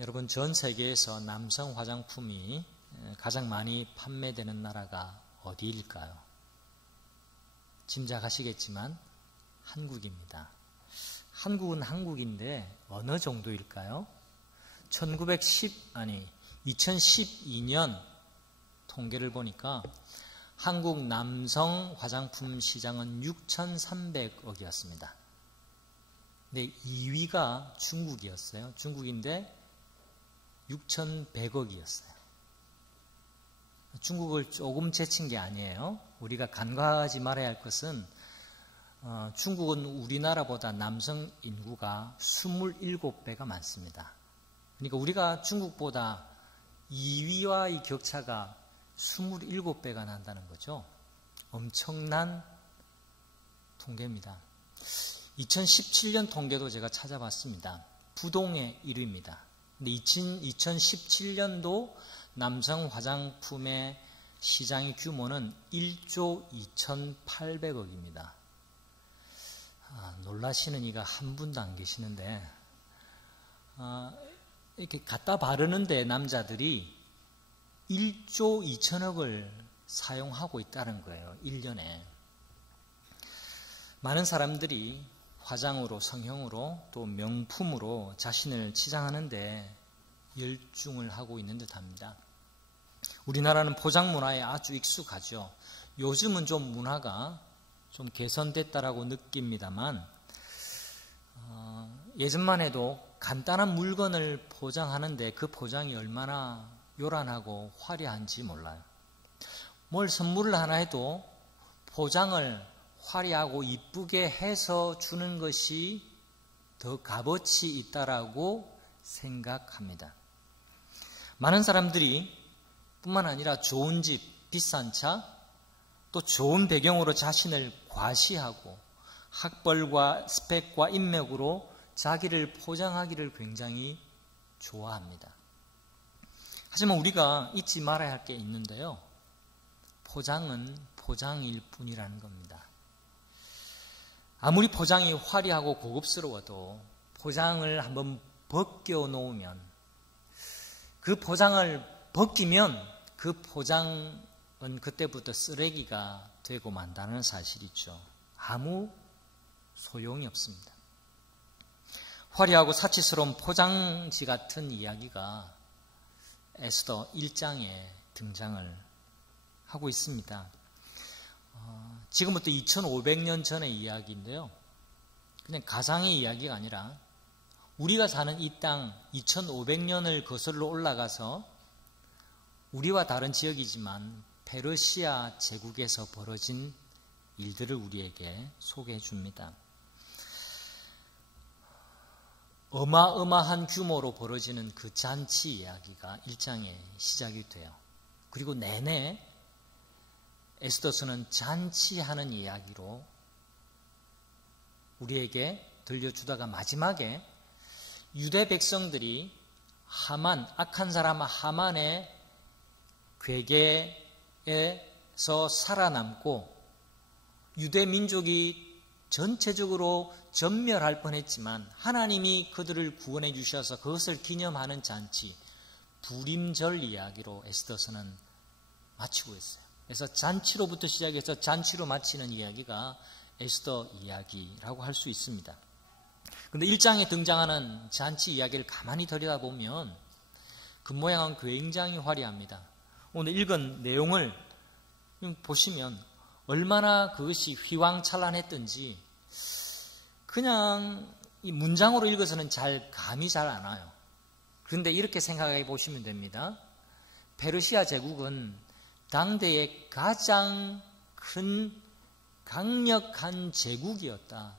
여러분, 전 세계에서 남성 화장품이 가장 많이 판매되는 나라가 어디일까요? 짐작하시겠지만 한국입니다. 한국은 한국인데 어느 정도일까요? 2012년 통계를 보니까 한국 남성 화장품 시장은 6,300억이었습니다. 근데 2위가 중국이었어요. 중국인데 6,100억이었어요. 중국을 조금 제친 게 아니에요. 우리가 간과하지 말아야 할 것은 중국은 우리나라보다 남성 인구가 27배가 많습니다. 그러니까 우리가 중국보다 2위와의 격차가 27배가 난다는 거죠. 엄청난 통계입니다. 2017년 통계도 제가 찾아봤습니다. 부동의 1위입니다. 근데 2017년도 남성 화장품의 시장의 규모는 1조 2,800억입니다. 놀라시는 이가 한 분도 안 계시는데, 이렇게 갖다 바르는데 남자들이 1조 2천억을 사용하고 있다는 거예요. 1년에. 많은 사람들이 화장으로, 성형으로, 또 명품으로 자신을 치장하는데 열중을 하고 있는 듯합니다. 우리나라는 포장 문화에 아주 익숙하죠. 요즘은 좀 문화가 좀 개선됐다라고 느낍니다만 예전만 해도 간단한 물건을 포장하는데 그 포장이 얼마나 요란하고 화려한지 몰라요. 뭘 선물을 하나 해도 포장을 화려하고 이쁘게 해서 주는 것이 더 값어치 있다라고 생각합니다. 많은 사람들이 뿐만 아니라 좋은 집, 비싼 차, 또 좋은 배경으로 자신을 과시하고 학벌과 스펙과 인맥으로 자기를 포장하기를 굉장히 좋아합니다. 하지만 우리가 잊지 말아야 할 게 있는데요. 포장은 포장일 뿐이라는 겁니다. 아무리 포장이 화려하고 고급스러워도 포장을 한번 벗겨놓으면 그 포장을 벗기면 그 포장은 그때부터 쓰레기가 되고 만다는 사실이죠. 아무 소용이 없습니다. 화려하고 사치스러운 포장지 같은 이야기가 에스더 1장에 등장을 하고 있습니다. 지금부터 2500년 전의 이야기인데요. 그냥 가상의 이야기가 아니라 우리가 사는 이 땅 2500년을 거슬러 올라가서 우리와 다른 지역이지만 페르시아 제국에서 벌어진 일들을 우리에게 소개해 줍니다. 어마어마한 규모로 벌어지는 그 잔치 이야기가 1장에 시작이 돼요. 그리고 내내 에스더서는 잔치하는 이야기로 우리에게 들려주다가 마지막에 유대 백성들이 하만, 악한 사람 하만의 괴계에서 살아남고 유대 민족이 전체적으로 전멸할 뻔했지만 하나님이 그들을 구원해 주셔서 그것을 기념하는 잔치, 부림절 이야기로 에스더서는 마치고 있어요. 그래서 잔치로부터 시작해서 잔치로 마치는 이야기가 에스더 이야기라고 할 수 있습니다. 그런데 1장에 등장하는 잔치 이야기를 가만히 들여다보면 그 모양은 굉장히 화려합니다. 오늘 읽은 내용을 보시면 얼마나 그것이 휘황찬란했던지 그냥 이 문장으로 읽어서는 감이 잘 안 와요. 그런데 이렇게 생각해 보시면 됩니다. 페르시아 제국은 당대의 가장 큰 강력한 제국이었다.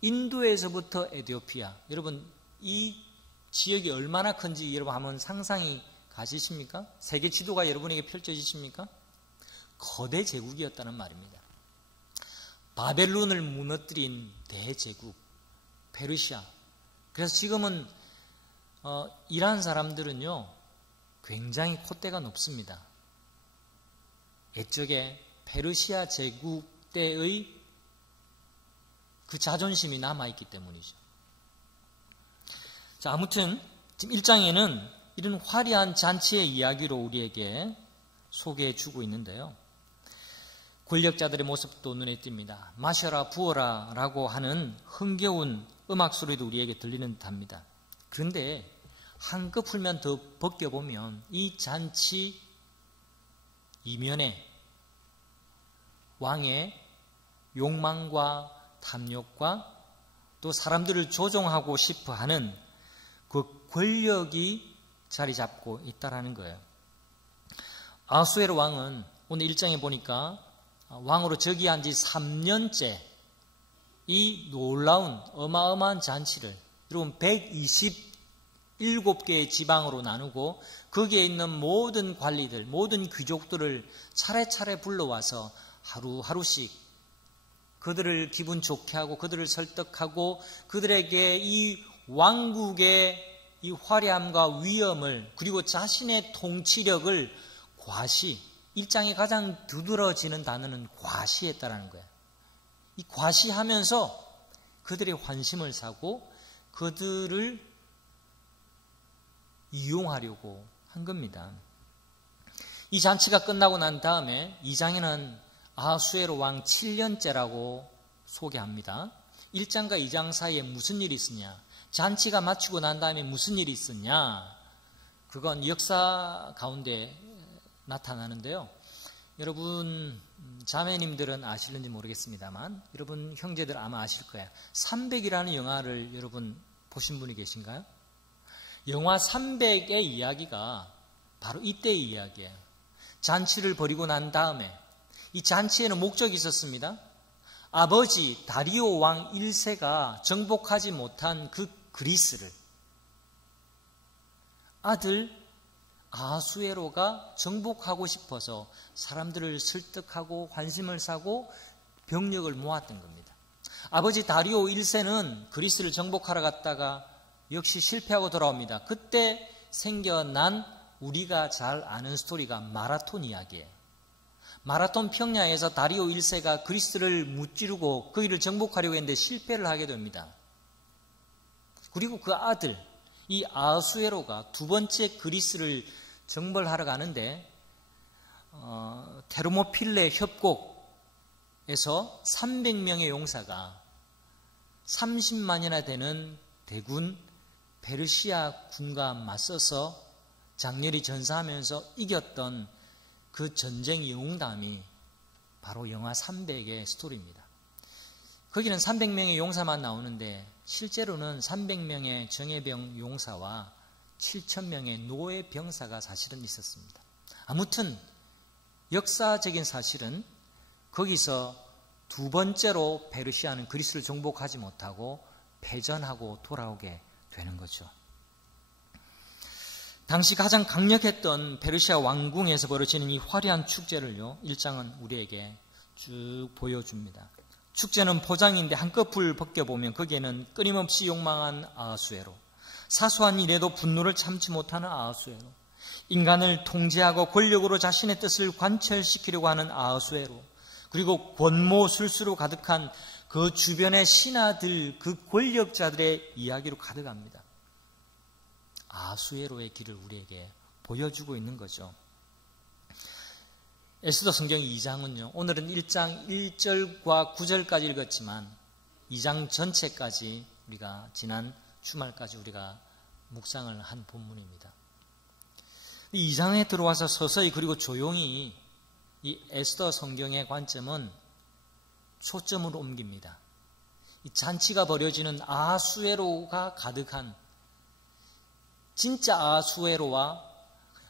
인도에서부터 에티오피아. 여러분 이 지역이 얼마나 큰지 여러분 한번 상상이 가시십니까? 세계 지도가 여러분에게 펼쳐지십니까? 거대 제국이었다는 말입니다. 바벨론을 무너뜨린 대제국 페르시아. 그래서 지금은 이란 사람들은요 굉장히 콧대가 높습니다. 옛적에 페르시아 제국 때의 그 자존심이 남아있기 때문이죠. 자, 아무튼 지금 1장에는 이런 화려한 잔치의 이야기로 우리에게 소개해 주고 있는데요. 권력자들의 모습도 눈에 띕니다. 마셔라 부어라 라고 하는 흥겨운 음악 소리도 우리에게 들리는 듯합니다. 그런데 한꺼풀만 더 벗겨보면 이 잔치 이면에 왕의 욕망과 탐욕과 또 사람들을 조종하고 싶어 하는 그 권력이 자리 잡고 있다라는 거예요. 아하수에로 왕은 오늘 1장에 보니까 왕으로 즉위한 지 3년째 이 놀라운 어마어마한 잔치를 여러분 127개의 지방으로 나누고 거기에 있는 모든 관리들, 모든 귀족들을 차례차례 불러와서 하루하루씩 그들을 기분 좋게 하고 그들을 설득하고 그들에게 이 왕국의 이 화려함과 위엄을 그리고 자신의 통치력을 과시, 1장에 가장 두드러지는 단어는 과시했다라는 거예요. 이 과시하면서 그들의 환심을 사고 그들을 이용하려고 한 겁니다. 이 잔치가 끝나고 난 다음에 2장에는 아하수에로 왕 7년째라고 소개합니다. 1장과 2장 사이에 무슨 일이 있었냐? 잔치가 마치고 난 다음에 무슨 일이 있었냐? 그건 역사 가운데 나타나는데요. 여러분 자매님들은 아실는지 모르겠습니다만 여러분 형제들 아마 아실 거예요. 300이라는 영화를 여러분 보신 분이 계신가요? 영화 300의 이야기가 바로 이때의 이야기예요. 잔치를 벌이고 난 다음에 이 잔치에는 목적이 있었습니다. 아버지 다리오 왕 1세가 정복하지 못한 그 그리스를 아들 아하수에로가 정복하고 싶어서 사람들을 설득하고 환심을 사고 병력을 모았던 겁니다. 아버지 다리오 1세는 그리스를 정복하러 갔다가 역시 실패하고 돌아옵니다. 그때 생겨난 우리가 잘 아는 스토리가 마라톤 이야기예요. 마라톤 평야에서 다리오 1세가 그리스를 무찌르고 거기를 정복하려고 했는데 실패를 하게 됩니다. 그리고 그 아들 이 아하수에로가 두 번째 그리스를 정벌하러 가는데 테르모필레 협곡에서 300명의 용사가 30만이나 되는 대군 페르시아 군과 맞서서 장렬히 전사하면서 이겼던 그 전쟁 영웅담이 바로 영화 300의 스토리입니다. 거기는 300명의 용사만 나오는데 실제로는 300명의 정예병 용사와 7,000명의 노예 병사가 사실은 있었습니다. 아무튼 역사적인 사실은 거기서 두 번째로 페르시아는 그리스를 정복하지 못하고 패전하고 돌아오게 되는 거죠. 당시 가장 강력했던 페르시아 왕궁에서 벌어지는 이 화려한 축제를요, 1장은 우리에게 쭉 보여줍니다. 축제는 포장인데 한꺼풀 벗겨보면 거기에는 끊임없이 욕망한 아하수에로, 사소한 일에도 분노를 참지 못하는 아하수에로, 인간을 통제하고 권력으로 자신의 뜻을 관철시키려고 하는 아하수에로, 그리고 권모술수로 가득한 그 주변의 신하들, 그 권력자들의 이야기로 가득합니다. 아하수에로의 길을 우리에게 보여주고 있는 거죠. 에스더 성경 2장은요, 오늘은 1장 1절과 9절까지 읽었지만 2장 전체까지 우리가 지난 주말까지 우리가 묵상을 한 본문입니다. 이 2장에 들어와서 서서히 그리고 조용히 이 에스더 성경의 관점은 초점을 옮깁니다. 이 잔치가 벌어지는 아하수에로가 가득한 진짜 아하수에로와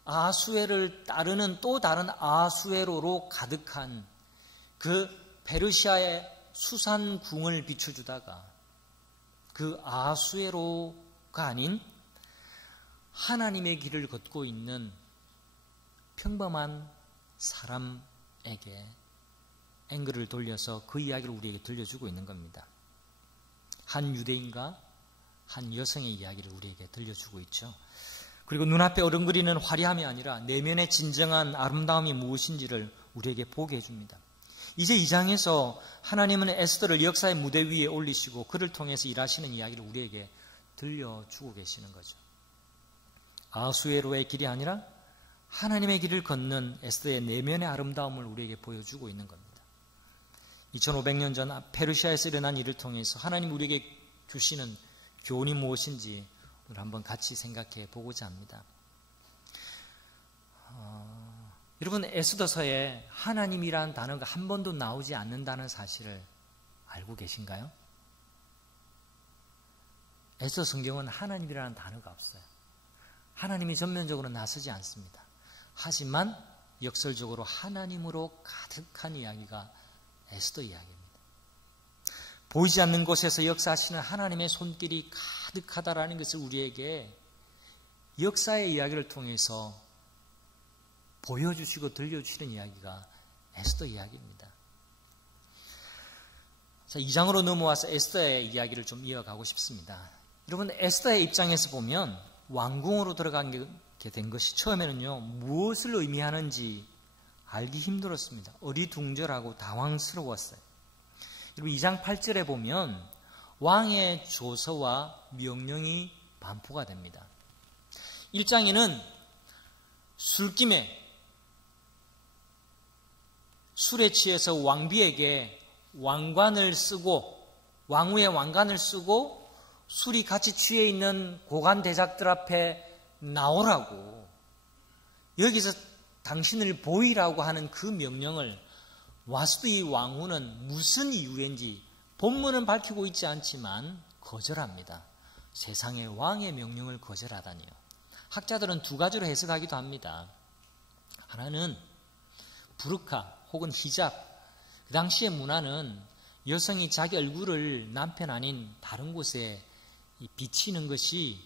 아하수에를 따르는 또 다른 아하수에로로 가득한 그 페르시아의 수산궁을 비춰주다가 그 아하수에로가 아닌 하나님의 길을 걷고 있는 평범한 사람에게 앵글을 돌려서 그 이야기를 우리에게 들려주고 있는 겁니다. 한 유대인과 한 여성의 이야기를 우리에게 들려주고 있죠. 그리고 눈앞에 어른거리는 화려함이 아니라 내면의 진정한 아름다움이 무엇인지를 우리에게 보게 해줍니다. 이제 2장에서 하나님은 에스더를 역사의 무대 위에 올리시고 그를 통해서 일하시는 이야기를 우리에게 들려주고 계시는 거죠. 아수에로의 길이 아니라 하나님의 길을 걷는 에스더의 내면의 아름다움을 우리에게 보여주고 있는 겁니다. 2500년 전 페르시아에서 일어난 일을 통해서 하나님 우리에게 주시는 교훈이 무엇인지 오늘 한번 같이 생각해 보고자 합니다. 여러분, 에스더서에 하나님이라는 단어가 한 번도 나오지 않는다는 사실을 알고 계신가요? 에스더 성경은 하나님이라는 단어가 없어요. 하나님이 전면적으로 나서지 않습니다. 하지만 역설적으로 하나님으로 가득한 이야기가 에스더 이야기입니다. 보이지 않는 곳에서 역사하시는 하나님의 손길이 가득하다라는 것을 우리에게 역사의 이야기를 통해서 보여주시고 들려주시는 이야기가 에스더 이야기입니다. 자, 2장으로 넘어와서 에스더의 이야기를 좀 이어가고 싶습니다. 여러분, 에스더의 입장에서 보면 왕궁으로 들어가게 된 것이 처음에는요, 무엇을 의미하는지 알기 힘들었습니다. 어리둥절하고 당황스러웠어요. 여러분, 2장 8절에 보면 왕의 조서와 명령이 반포가 됩니다. 1장에는 술김에 술에 취해서 왕비에게 왕관을 쓰고 왕후의 왕관을 쓰고 술이 같이 취해 있는 고관 대작들 앞에 나오라고, 여기서 당신을 보이라고 하는 그 명령을 와스디 왕후는 무슨 이유인지 본문은 밝히고 있지 않지만 거절합니다. 세상의 왕의 명령을 거절하다니요. 학자들은 두 가지로 해석하기도 합니다. 하나는 부르카 혹은 히잡, 그 당시의 문화는 여성이 자기 얼굴을 남편 아닌 다른 곳에 비치는 것이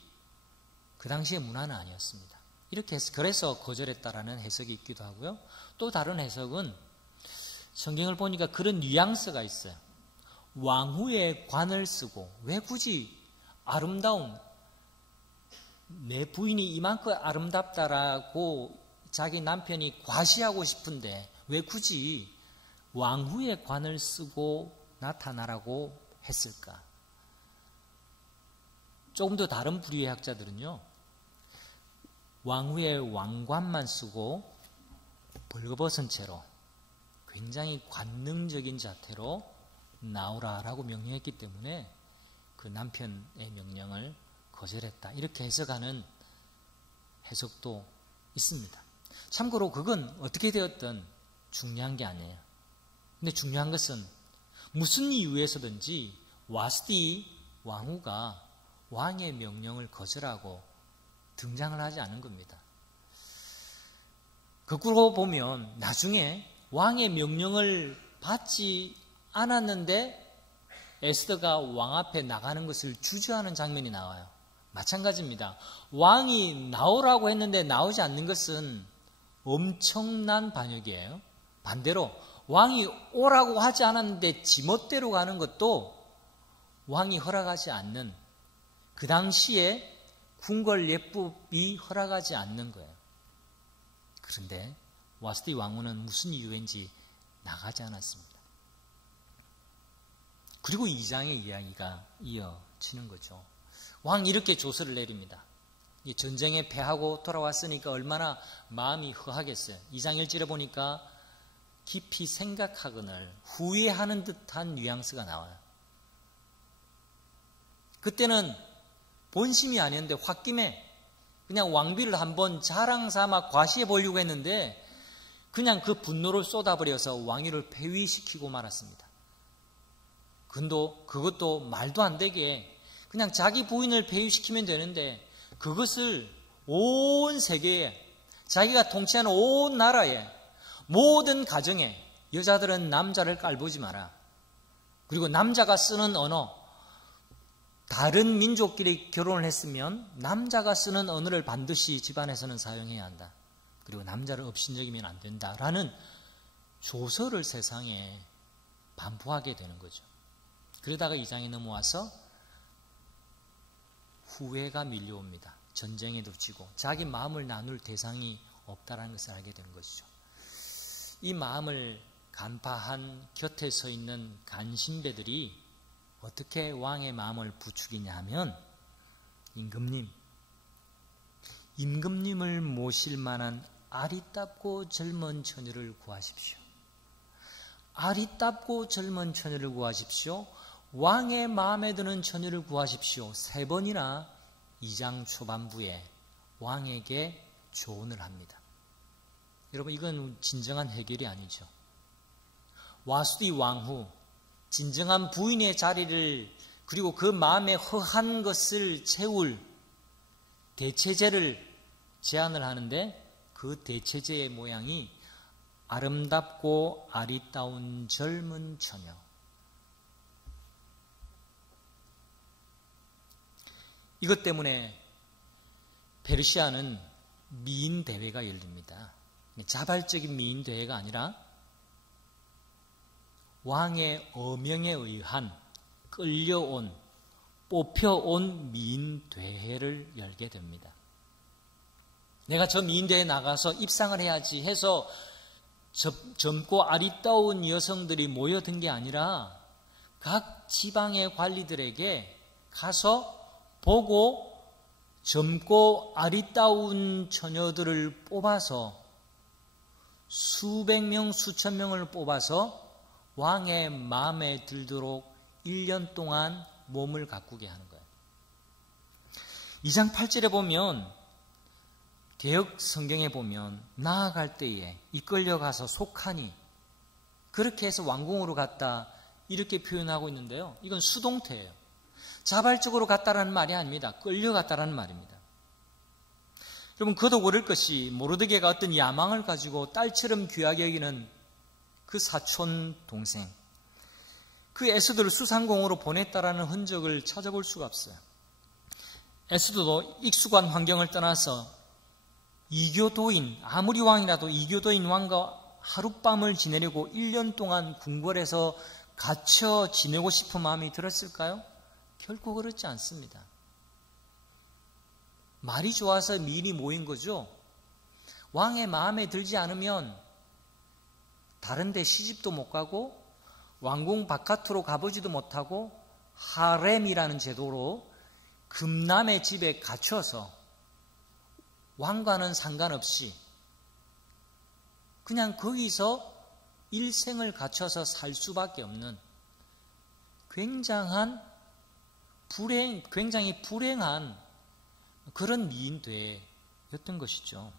그 당시의 문화는 아니었습니다. 이렇게 해서 그래서 거절했다라는 해석이 있기도 하고요. 또 다른 해석은 성경을 보니까 그런 뉘앙스가 있어요. 왕후의 관을 쓰고, 왜 굳이 아름다운, 내 부인이 이만큼 아름답다라고 자기 남편이 과시하고 싶은데 왜 굳이 왕후의 관을 쓰고 나타나라고 했을까? 조금 더 다른 부류의 학자들은요, 왕후의 왕관만 쓰고 벌거벗은 채로 굉장히 관능적인 자태로 나오라라고 명령했기 때문에 그 남편의 명령을 거절했다, 이렇게 해석하는 해석도 있습니다. 참고로 그건 어떻게 되었든 중요한 게 아니에요. 근데 중요한 것은 무슨 이유에서든지 와스디 왕후가 왕의 명령을 거절하고 등장을 하지 않은 겁니다. 거꾸로 보면 나중에 왕의 명령을 받지 않았는데 에스더가 왕 앞에 나가는 것을 주저하는 장면이 나와요. 마찬가지입니다. 왕이 나오라고 했는데 나오지 않는 것은 엄청난 반역이에요. 반대로 왕이 오라고 하지 않았는데 지멋대로 가는 것도 왕이 허락하지 않는, 그 당시에 궁궐 예법이 허락하지 않는 거예요. 그런데 와스디 왕후는 무슨 이유인지 나가지 않았습니다. 그리고 2장의 이야기가 이어지는 거죠. 왕이 이렇게 조서를 내립니다. 전쟁에 패하고 돌아왔으니까 얼마나 마음이 허하겠어요. 2장 1절에 보니까 깊이 생각하거늘 후회하는 듯한 뉘앙스가 나와요. 그때는 본심이 아니었는데 홧김에 그냥 왕비를 한번 자랑 삼아 과시해 보려고 했는데 그냥 그 분노를 쏟아버려서 왕위를 폐위시키고 말았습니다. 그것도 말도 안 되게 그냥 자기 부인을 폐위시키면 되는데 그것을 온 세계에, 자기가 통치하는 온 나라에, 모든 가정에 여자들은 남자를 깔보지 마라. 그리고 남자가 쓰는 언어, 다른 민족끼리 결혼을 했으면 남자가 쓰는 언어를 반드시 집안에서는 사용해야 한다. 그리고 남자를 업신여기면 안 된다라는 조서를 세상에 반포하게 되는 거죠. 그러다가 2장에 넘어와서 후회가 밀려옵니다. 전쟁에도 지고 자기 마음을 나눌 대상이 없다는 것을 알게 된 것이죠. 이 마음을 간파한 곁에 서 있는 간신배들이 어떻게 왕의 마음을 부추기냐 하면, 임금님, 임금님을 모실 만한 아리따고 젊은 처녀를 구하십시오. 아리따고 젊은 처녀를 구하십시오. 왕의 마음에 드는 처녀를 구하십시오. 3번이나 2장 초반부에 왕에게 조언을 합니다. 여러분, 이건 진정한 해결이 아니죠. 와수디 왕후, 진정한 부인의 자리를, 그리고 그 마음에 허한 것을 채울 대체제를 제안을 하는데, 그 대체제의 모양이 아름답고 아리따운 젊은 처녀. 이것 때문에 페르시아는 미인 대회가 열립니다. 자발적인 미인 대회가 아니라 왕의 어명에 의한 끌려온, 뽑혀온 미인 대회를 열게 됩니다. 내가 저 미인 대회에 나가서 입상을 해야지 해서 젊고 아리따운 여성들이 모여든 게 아니라 각 지방의 관리들에게 가서 보고 젊고 아리따운 처녀들을 뽑아서 수백 명, 수천 명을 뽑아서 왕의 마음에 들도록 1년 동안 몸을 가꾸게 하는 거예요. 2장 8절에 보면, 개역 성경에 보면 나아갈 때에 이끌려가서 속하니, 그렇게 해서 왕궁으로 갔다 이렇게 표현하고 있는데요. 이건 수동태예요. 자발적으로 갔다라는 말이 아닙니다. 끌려갔다라는 말입니다. 여러분, 그도 모를 것이 모르드게가 어떤 야망을 가지고 딸처럼 귀하게 여기는 그 사촌 동생, 그 에스더를 수상공으로 보냈다라는 흔적을 찾아볼 수가 없어요. 에스더도 익숙한 환경을 떠나서 이교도인, 아무리 왕이라도 이교도인 왕과 하룻밤을 지내려고 1년 동안 궁궐에서 갇혀 지내고 싶은 마음이 들었을까요? 결코 그렇지 않습니다. 말이 좋아서 미인이 모인 거죠. 왕의 마음에 들지 않으면 다른 데 시집도 못 가고 왕궁 바깥으로 가보지도 못하고 하렘이라는 제도로 금남의 집에 갇혀서 왕과는 상관없이 그냥 거기서 일생을 갇혀서 살 수밖에 없는 굉장히 불행한 그런 미인대였던 것이죠.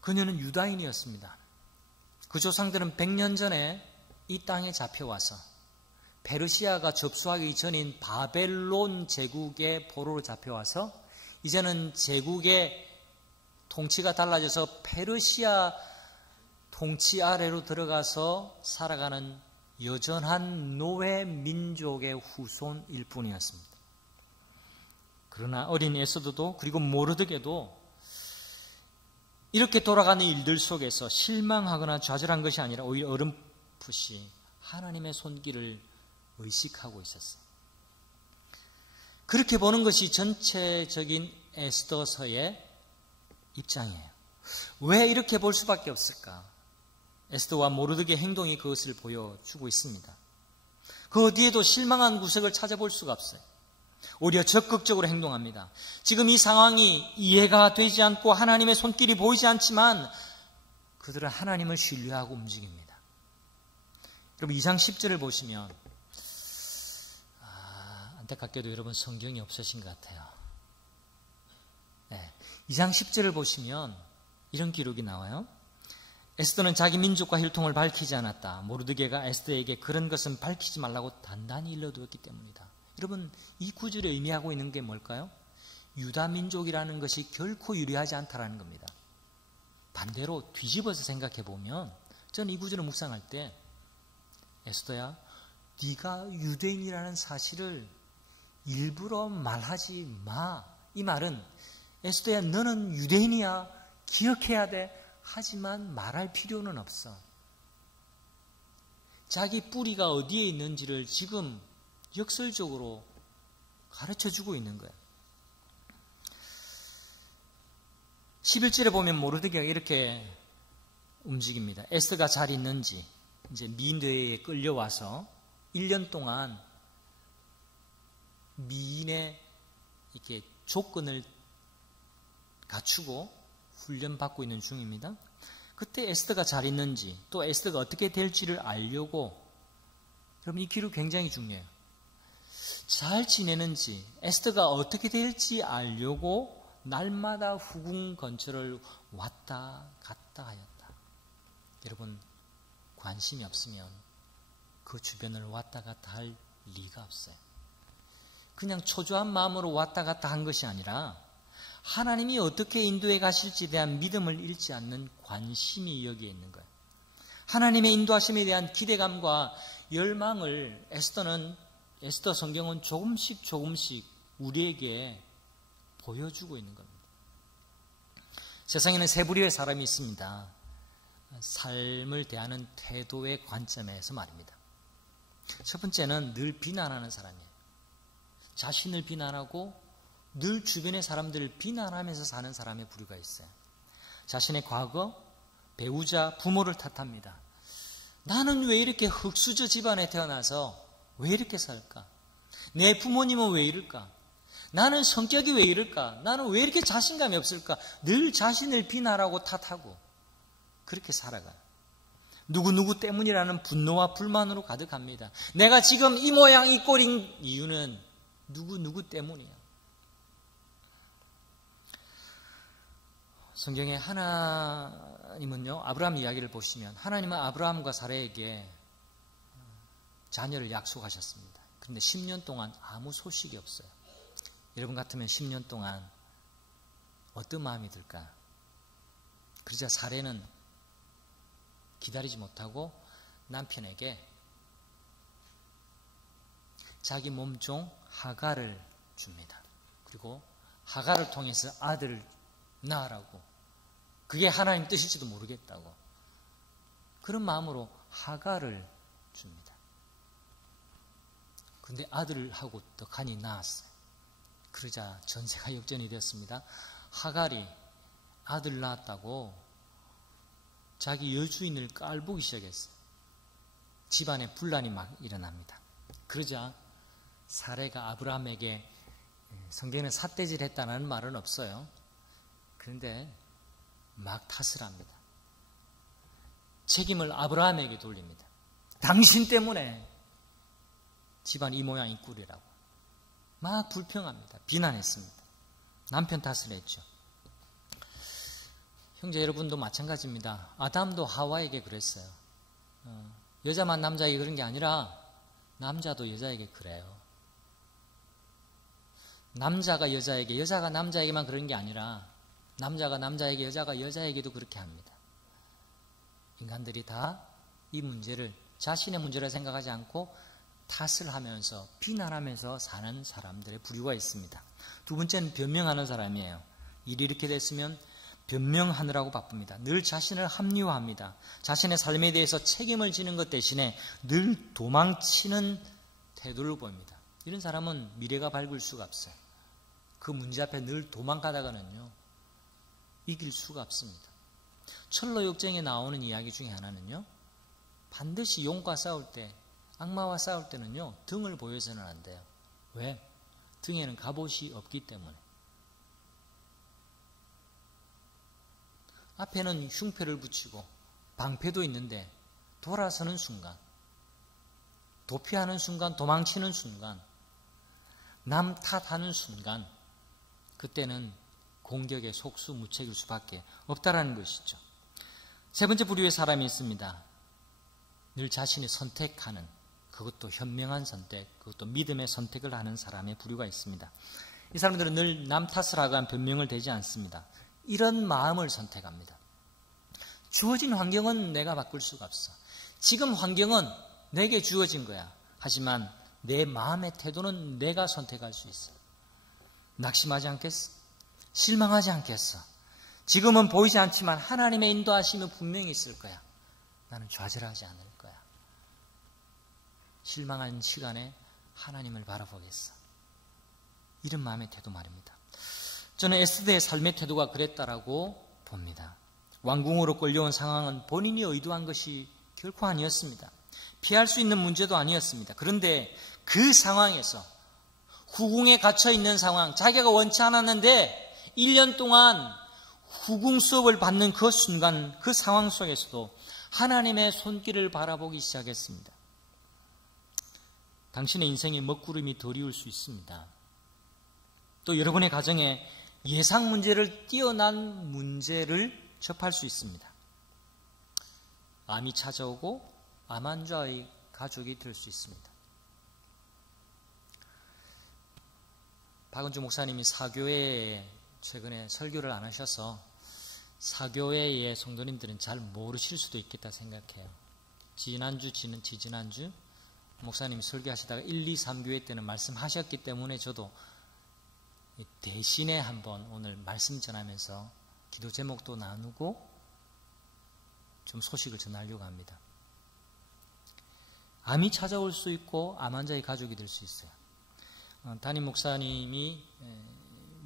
그녀는 유다인이었습니다. 그 조상들은 100년 전에 이 땅에 잡혀와서 페르시아가 접수하기 전인 바벨론 제국의 포로로 잡혀와서 이제는 제국의 통치가 달라져서 페르시아 통치 아래로 들어가서 살아가는 여전한 노예 민족의 후손일 뿐이었습니다. 그러나 어린 에스더도 그리고 모르드게도 이렇게 돌아가는 일들 속에서 실망하거나 좌절한 것이 아니라 오히려 어렴풋이 하나님의 손길을 의식하고 있었어요. 그렇게 보는 것이 전체적인 에스더서의 입장이에요. 왜 이렇게 볼 수밖에 없을까? 에스더와 모르드게 행동이 그것을 보여주고 있습니다. 그 어디에도 실망한 구석을 찾아볼 수가 없어요. 오히려 적극적으로 행동합니다. 지금 이 상황이 이해가 되지 않고 하나님의 손길이 보이지 않지만 그들은 하나님을 신뢰하고 움직입니다. 여러분 2장 10절을 보시면 안타깝게도 여러분 성경이 없으신 것 같아요. 네, 2장 10절을 보시면 이런 기록이 나와요. 에스더는 자기 민족과 혈통을 밝히지 않았다. 모르드게가 에스더에게 그런 것은 밝히지 말라고 단단히 일러두었기 때문이다. 여러분 이 구절에 의미하고 있는 게 뭘까요? 유다 민족이라는 것이 결코 유리하지 않다라는 겁니다. 반대로 뒤집어서 생각해 보면 저는 이 구절을 묵상할 때 에스더야, 네가 유대인이라는 사실을 일부러 말하지 마. 이 말은 에스더야, 너는 유대인이야. 기억해야 돼. 하지만 말할 필요는 없어. 자기 뿌리가 어디에 있는지를 지금 역설적으로 가르쳐주고 있는 거예요. 11절에 보면 모르드게가 이렇게 움직입니다. 에스더가 잘 있는지 이제 미인대회에 끌려와서 1년 동안 미인의 이렇게 조건을 갖추고 훈련받고 있는 중입니다. 그때 에스더가 잘 있는지 또 에스더가 어떻게 될지를 알려고 여러분 이 기록 굉장히 중요해요. 잘 지내는지 에스더가 어떻게 될지 알려고 날마다 후궁 근처를 왔다 갔다 하였다. 여러분 관심이 없으면 그 주변을 왔다 갔다 할 리가 없어요. 그냥 초조한 마음으로 왔다 갔다 한 것이 아니라 하나님이 어떻게 인도해 가실지에 대한 믿음을 잃지 않는 관심이 여기에 있는 거예요. 하나님의 인도하심에 대한 기대감과 열망을 에스더 성경은 조금씩 우리에게 보여주고 있는 겁니다. 세상에는 세 부류의 사람이 있습니다. 삶을 대하는 태도의 관점에서 말입니다. 첫 번째는 늘 비난하는 사람이에요. 자신을 비난하고 늘 주변의 사람들을 비난하면서 사는 사람의 부류가 있어요. 자신의 과거, 배우자, 부모를 탓합니다. 나는 왜 이렇게 흙수저 집안에 태어나서 왜 이렇게 살까? 내 부모님은 왜 이럴까? 나는 성격이 왜 이럴까? 나는 왜 이렇게 자신감이 없을까? 늘 자신을 비난하고 탓하고 그렇게 살아가요. 누구누구 때문이라는 분노와 불만으로 가득합니다. 내가 지금 이 모양 이 꼴인 이유는 누구누구 때문이야. 성경에 하나님은요, 아브라함 이야기를 보시면 하나님은 아브라함과 사라에게 자녀를 약속하셨습니다. 그런데 10년 동안 아무 소식이 없어요. 여러분 같으면 10년 동안 어떤 마음이 들까? 그러자 사라는 기다리지 못하고 남편에게 자기 몸종 하갈을 줍니다. 그리고 하갈을 통해서 아들을 낳으라고. 그게 하나님 뜻일지도 모르겠다고. 그런 마음으로 하갈을 줍니다. 그런데 아들하고 더 간이 낳았어요. 그러자 전세가 역전이 되었습니다. 하갈이 아들 낳았다고 자기 여주인을 깔보기 시작했어요. 집안에 분란이 막 일어납니다. 그러자 사라가 아브라함에게 성경에는 삿대질했다는 말은 없어요. 그런데 막 탓을 합니다. 책임을 아브라함에게 돌립니다. 당신 때문에 집안 이 모양 이 꼴이라고. 막 불평합니다. 비난했습니다. 남편 탓을 했죠. 형제 여러분도 마찬가지입니다. 아담도 하와에게 그랬어요. 여자만 남자에게 그런 게 아니라 남자도 여자에게 그래요. 남자가 여자에게, 여자가 남자에게만 그런 게 아니라 남자가 남자에게, 여자가 여자에게도 그렇게 합니다. 인간들이 다 이 문제를 자신의 문제라 생각하지 않고 탓을 하면서 비난하면서 사는 사람들의 부류가 있습니다. 두 번째는 변명하는 사람이에요. 일이 이렇게 됐으면 변명하느라고 바쁩니다. 늘 자신을 합리화합니다. 자신의 삶에 대해서 책임을 지는 것 대신에 늘 도망치는 태도를 보입니다. 이런 사람은 미래가 밝을 수가 없어요. 그 문제 앞에 늘 도망가다가는요, 이길 수가 없습니다. 철로 역정에 나오는 이야기 중에 하나는요, 반드시 용과 싸울 때, 악마와 싸울 때는요, 등을 보여서는 안 돼요. 왜? 등에는 갑옷이 없기 때문에. 앞에는 흉패를 붙이고 방패도 있는데 돌아서는 순간, 도피하는 순간, 도망치는 순간, 남 탓하는 순간, 그때는 공격의 속수무책일 수밖에 없다라는 것이죠. 세 번째 부류의 사람이 있습니다. 늘 자신이 선택하는, 그것도 현명한 선택, 그것도 믿음의 선택을 하는 사람의 부류가 있습니다. 이 사람들은 늘 남 탓을 하거나 변명을 대지 않습니다. 이런 마음을 선택합니다. 주어진 환경은 내가 바꿀 수가 없어. 지금 환경은 내게 주어진 거야. 하지만 내 마음의 태도는 내가 선택할 수 있어. 낙심하지 않겠어? 실망하지 않겠어? 지금은 보이지 않지만 하나님의 인도하심은 분명히 있을 거야. 나는 좌절하지 않을 거야. 실망한 시간에 하나님을 바라보겠어. 이런 마음의 태도 말입니다. 저는 에스더의 삶의 태도가 그랬다라고 봅니다. 왕궁으로 끌려온 상황은 본인이 의도한 것이 결코 아니었습니다. 피할 수 있는 문제도 아니었습니다. 그런데 그 상황에서 후궁에 갇혀 있는 상황, 자기가 원치 않았는데 1년 동안 후궁 수업을 받는 그 순간, 그 상황 속에서도 하나님의 손길을 바라보기 시작했습니다. 당신의 인생에 먹구름이 드리울 수 있습니다. 또 여러분의 가정에 예상 문제를 뛰어난 문제를 접할 수 있습니다. 암이 찾아오고 암 환자의 가족이 될 수 있습니다. 박은주 목사님이 사교회에 최근에 설교를 안 하셔서 사교회의 성도님들은 잘 모르실 수도 있겠다 생각해요. 지지난주 목사님이 설교하시다가 1, 2, 3교회 때는 말씀하셨기 때문에 저도 대신에 한번 오늘 말씀 전하면서 기도 제목도 나누고 좀 소식을 전하려고 합니다. 암이 찾아올 수 있고 암 환자의 가족이 될 수 있어요. 담임 목사님이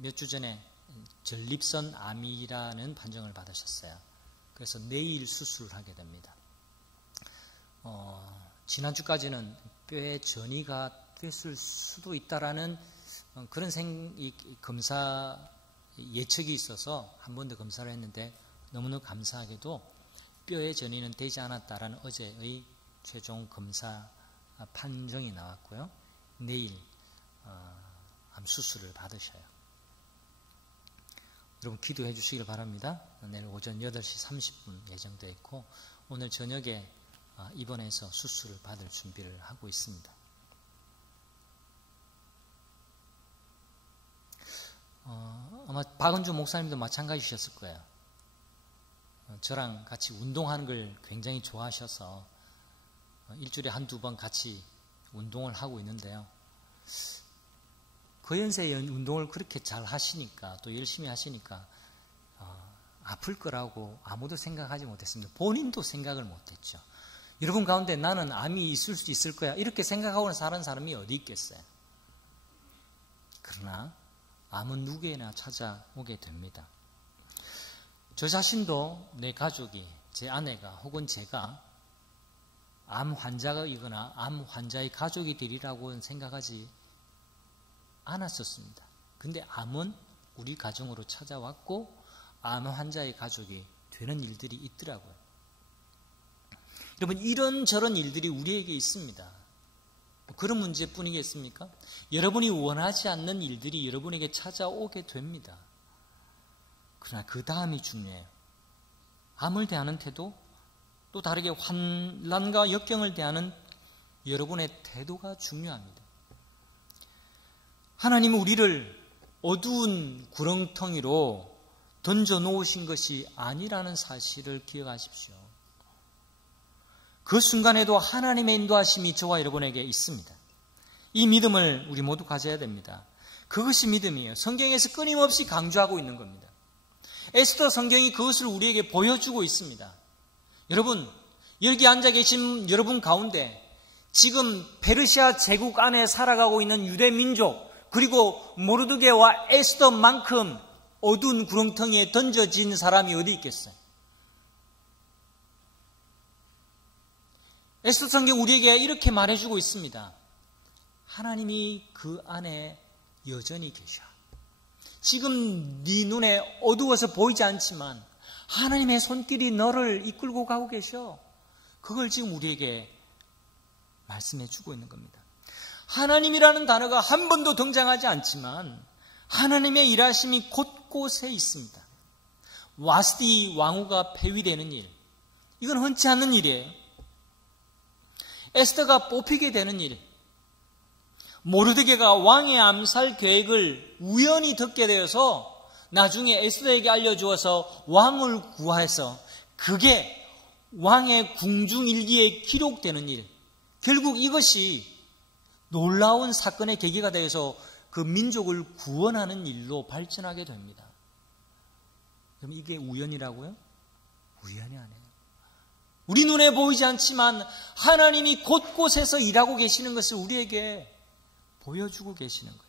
몇 주 전에 전립선 암이라는 판정을 받으셨어요. 그래서 내일 수술을 하게 됩니다. 지난주까지는 뼈에 전이가 됐을 수도 있다라는 그런 검사 예측이 있어서 한 번 더 검사를 했는데 너무너무 감사하게도 뼈에 전이는 되지 않았다라는 어제의 최종 검사 판정이 나왔고요. 내일 암 수술을 받으셔요. 여러분 기도해 주시길 바랍니다. 내일 오전 8시 30분 예정되어 있고 오늘 저녁에 입원해서 수술을 받을 준비를 하고 있습니다. 아마 박은주 목사님도 마찬가지셨을 거예요. 저랑 같이 운동하는 걸 굉장히 좋아하셔서 일주일에 한두 번 같이 운동을 하고 있는데요. 그 연세에 운동을 그렇게 잘 하시니까 또 열심히 하시니까 아플 거라고 아무도 생각하지 못했습니다. 본인도 생각을 못했죠. 여러분 가운데 나는 암이 있을 수 있을 거야 이렇게 생각하고 사는 사람이 어디 있겠어요. 그러나 암은 누구에나 찾아오게 됩니다. 저 자신도 내 가족이 제 아내가 혹은 제가 암 환자이거나 암 환자의 가족이 되리라고는 생각하지 않았었습니다. 근데 암은 우리 가정으로 찾아왔고 암 환자의 가족이 되는 일들이 있더라고요. 여러분 이런저런 일들이 우리에게 있습니다. 그런 문제뿐이겠습니까? 여러분이 원하지 않는 일들이 여러분에게 찾아오게 됩니다. 그러나 그 다음이 중요해요. 암을 대하는 태도, 또 다르게 환난과 역경을 대하는 여러분의 태도가 중요합니다. 하나님은 우리를 어두운 구렁텅이로 던져놓으신 것이 아니라는 사실을 기억하십시오. 그 순간에도 하나님의 인도하심이 저와 여러분에게 있습니다. 이 믿음을 우리 모두 가져야 됩니다. 그것이 믿음이에요. 성경에서 끊임없이 강조하고 있는 겁니다. 에스더 성경이 그것을 우리에게 보여주고 있습니다. 여러분, 여기 앉아 계신 여러분 가운데 지금 페르시아 제국 안에 살아가고 있는 유대 민족 그리고 모르드게와 에스더만큼 어두운 구렁텅이에 던져진 사람이 어디 있겠어요? 에스더 성경 우리에게 이렇게 말해주고 있습니다. 하나님이 그 안에 여전히 계셔. 지금 네 눈에 어두워서 보이지 않지만 하나님의 손길이 너를 이끌고 가고 계셔. 그걸 지금 우리에게 말씀해 주고 있는 겁니다. 하나님이라는 단어가 한 번도 등장하지 않지만 하나님의 일하심이 곳곳에 있습니다. 와스디 왕후가 폐위되는 일, 이건 흔치 않은 일이에요. 에스더가 뽑히게 되는 일, 모르드게가 왕의 암살 계획을 우연히 듣게 되어서 나중에 에스더에게 알려주어서 왕을 구해서 그게 왕의 궁중일기에 기록되는 일, 결국 이것이 놀라운 사건의 계기가 되어서 그 민족을 구원하는 일로 발전하게 됩니다. 그럼 이게 우연이라고요? 우연이 아니에요. 우리 눈에 보이지 않지만 하나님이 곳곳에서 일하고 계시는 것을 우리에게 보여주고 계시는 거예요.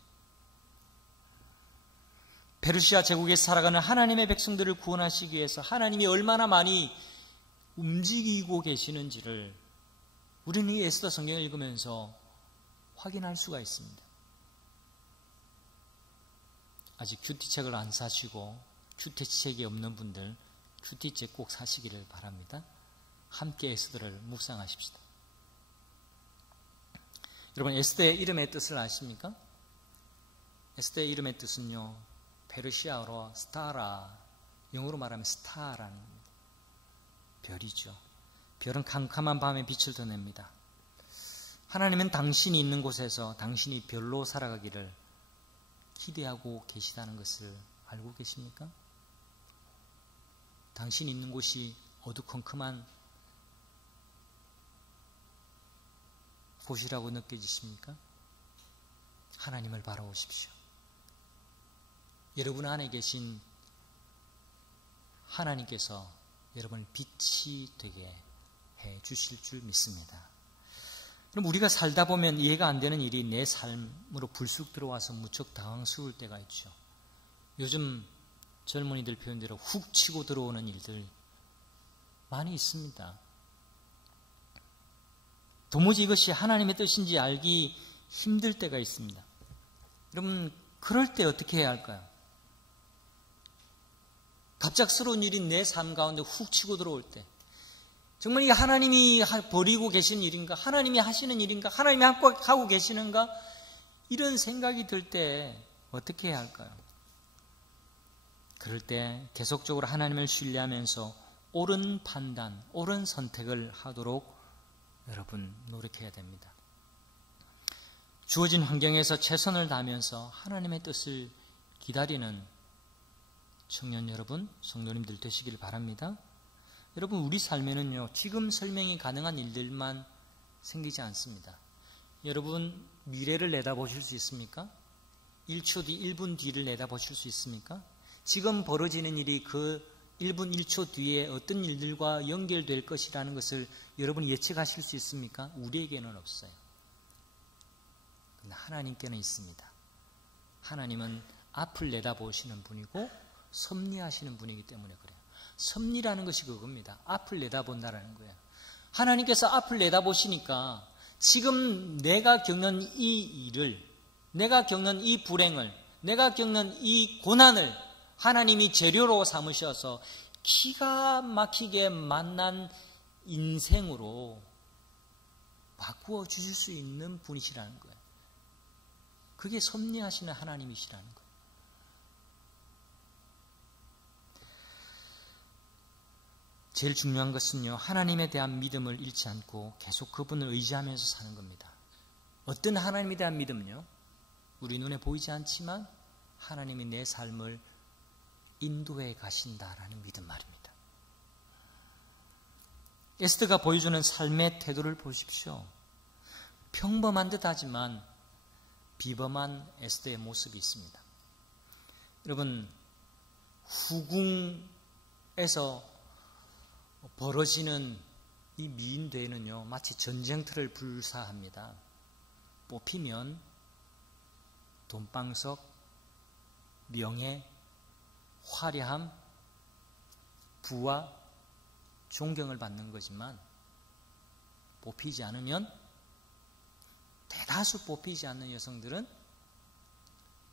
페르시아 제국에서 살아가는 하나님의 백성들을 구원하시기 위해서 하나님이 얼마나 많이 움직이고 계시는지를 우리는 이 에스더 성경을 읽으면서 확인할 수가 있습니다. 아직 큐티책을 안 사시고 큐티책이 없는 분들 큐티책 꼭 사시기를 바랍니다. 함께 에스더를 묵상하십시다. 여러분, 에스더의 이름의 뜻을 아십니까? 에스더의 이름의 뜻은요, 페르시아어로 스타라, 영어로 말하면 스타라는 겁니다. 별이죠. 별은 캄캄한 밤에 빛을 더냅니다. 하나님은 당신이 있는 곳에서 당신이 별로 살아가기를 기대하고 계시다는 것을 알고 계십니까? 당신이 있는 곳이 어두컴컴한 곳이라고 느껴지십니까? 하나님을 바라보십시오. 여러분 안에 계신 하나님께서 여러분을 빛이 되게 해 주실 줄 믿습니다. 그럼 우리가 살다 보면 이해가 안 되는 일이 내 삶으로 불쑥 들어와서 무척 당황스러울 때가 있죠. 요즘 젊은이들 표현대로 훅 치고 들어오는 일들 많이 있습니다. 도무지 이것이 하나님의 뜻인지 알기 힘들 때가 있습니다. 여러분, 그럴 때 어떻게 해야 할까요? 갑작스러운 일이 내 삶 가운데 훅 치고 들어올 때, 정말 이게 하나님이 버리고 계신 일인가? 하나님이 하시는 일인가? 하나님이 하고 계시는가? 이런 생각이 들 때 어떻게 해야 할까요? 그럴 때 계속적으로 하나님을 신뢰하면서 옳은 판단, 옳은 선택을 하도록 여러분 노력해야 됩니다. 주어진 환경에서 최선을 다하면서 하나님의 뜻을 기다리는 청년 여러분, 성도님들 되시길 바랍니다. 여러분, 우리 삶에는요, 지금 설명이 가능한 일들만 생기지 않습니다. 여러분, 미래를 내다보실 수 있습니까? 1초 뒤, 1분 뒤를 내다보실 수 있습니까? 지금 벌어지는 일이 그 1분, 1초 뒤에 어떤 일들과 연결될 것이라는 것을 여러분이 예측하실 수 있습니까? 우리에게는 없어요. 그러나 하나님께는 있습니다. 하나님은 앞을 내다보시는 분이고 섭리하시는 분이기 때문에 그래요. 섭리라는 것이 그겁니다. 앞을 내다본다라는 거예요. 하나님께서 앞을 내다보시니까 지금 내가 겪는 이 일을, 내가 겪는 이 불행을, 내가 겪는 이 고난을 하나님이 재료로 삼으셔서 기가 막히게 만난 인생으로 바꾸어 주실 수 있는 분이시라는 거예요. 그게 섭리하시는 하나님이시라는 거예요. 제일 중요한 것은요, 하나님에 대한 믿음을 잃지 않고 계속 그분을 의지하면서 사는 겁니다. 어떤 하나님에 대한 믿음은요, 우리 눈에 보이지 않지만 하나님이 내 삶을 인도해 가신다라는 믿음 말입니다. 에스더가 보여주는 삶의 태도를 보십시오. 평범한 듯하지만 비범한 에스더의 모습이 있습니다. 여러분, 후궁에서 벌어지는 이 미인대회는요, 마치 전쟁터를 불사합니다. 뽑히면 돈방석, 명예, 화려함, 부와 존경을 받는 거지만 뽑히지 않으면, 대다수 뽑히지 않는 여성들은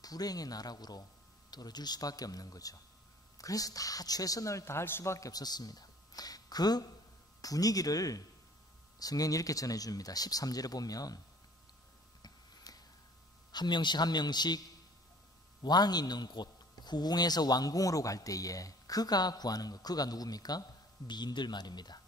불행의 나락으로 떨어질 수밖에 없는 거죠. 그래서 다 최선을 다할 수밖에 없었습니다. 그 분위기를 성경이 이렇게 전해줍니다. 13절에 보면 한 명씩 한 명씩 왕이 있는 곳, 후궁에서 왕궁으로 갈 때에 그가 구하는 것, 그가 누굽니까? 미인들 말입니다.